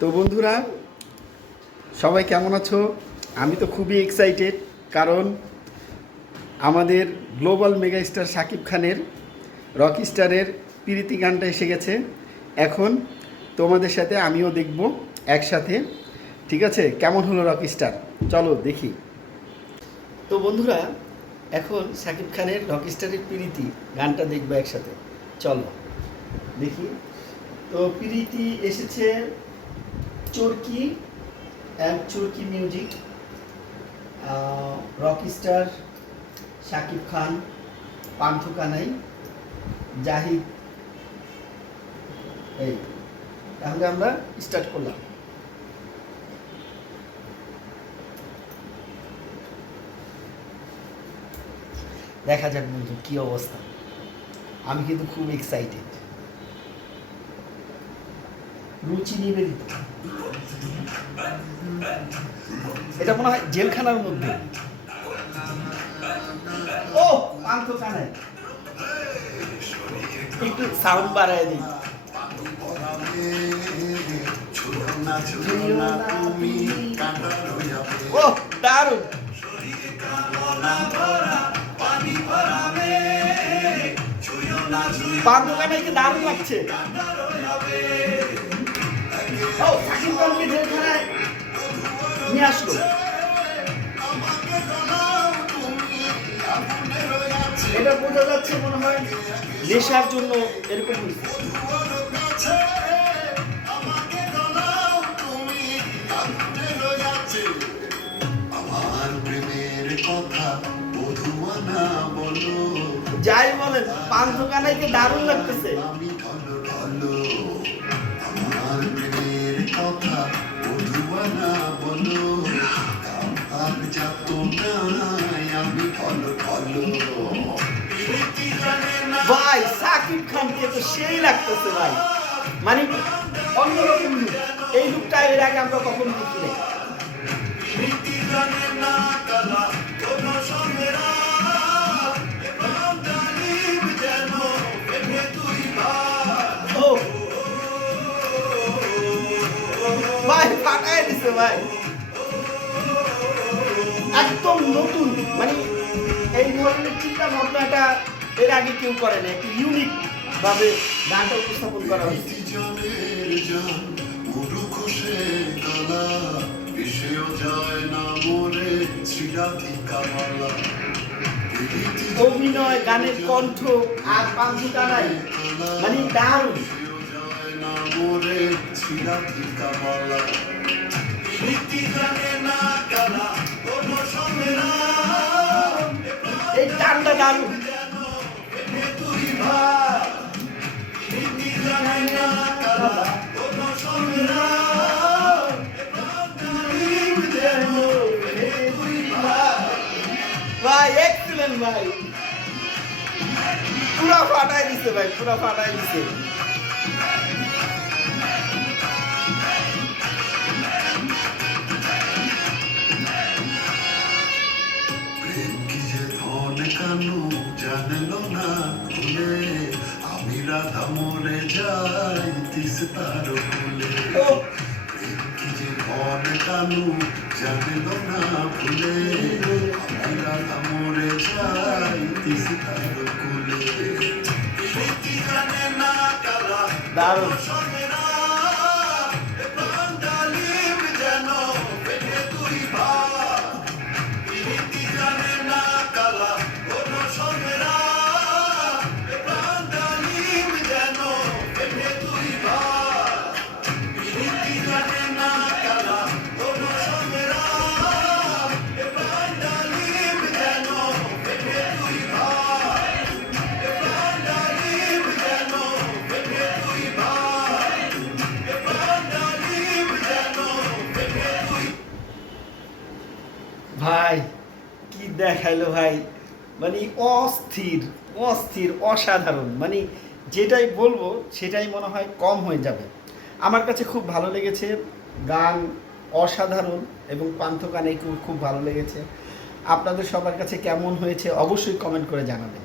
তো বন্ধুরা, সবাই কেমন আছো? আমি তো খুবই এক্সাইটেড, কারণ আমাদের গ্লোবাল মেগাস্টার শাকিব খানের রকস্টারের প্রীতি গানটা এসে গেছে। এখন তোমাদের সাথে আমিও দেখব একসাথে। ঠিক আছে, কেমন হলো রকস্টার, চলো দেখি। তো বন্ধুরা, এখন শাকিব খানের রকস্টারের প্রীতি গানটা দেখবো একসাথে, চলো দেখি। তো প্রীতি এসেছে Chorki and Chorki music, rockstar, Shakib Khan, Pantho Kanai, Zahid. এই তাহলে আমরা স্টার্ট করলাম। দেখা যাক বন্ধু কি অবস্থা। আমি কিন্তু খুব এক্সাইটেড। রুচি নিবেদিত, এটা মনে হয় জেলখানার মধ্যে। ও পান্থু কানাই, একটু সাউন্ড বাড়ায় দিই। ও দারুণ, পান্থু কানাইকে দারুণ লাগছে। ও শাকিব খানকে জেলখানায় নিয়ে আসলো। এটা বোঝা যাচ্ছে মনে হয় নেশার জন্য এরকম হয়েছে। যাই বলেন, পান্থু কানাইকে দারুণ লাগতেছে। ভাই শাকিব খানকে তো সেই লাগতেছে ভাই, মানে অন্যরকম লুক। এই লুকটা এর আগে আমরা কখনো দেখি নাই। ভাই ফাটাই দিছে ভাই, একদম নতুন, মানে এই ধরনের চিন্তা ভাবনাটা এর আগে কেউ করে না। একটু ইউনিক ভাবে গানটা উপস্থাপন করা হয়েছে। অভিনয়, গানের কণ্ঠ আর পান্থু কানাই মানে দারুণ। এই গানটা দারুণ। ভাই এক্সিলেন্ট ভাই, পুরা ফাটাই দিছে ভাই, পুরা ফাটাই দিছে। জানলো না ভুলে আমি রাধা মরে যাই তিস্তার ফুলে। কি যে মন কানু জানলো না ভুলে আমি রাধা মরে যাই তিস্তার ফুলে। দারুণ। ভাই কি দেখাইলো ভাই, মানে অস্থির অস্থির, অসাধারণ। মানে যেটাই বলবো সেটাই মনে হয় কম হয়ে যাবে। আমার কাছে খুব ভালো লেগেছে, গান অসাধারণ, এবং পান্থু কানাইকেও খুব ভালো লেগেছে। আপনাদের সবার কাছে কেমন হয়েছে অবশ্যই কমেন্ট করে জানাবেন।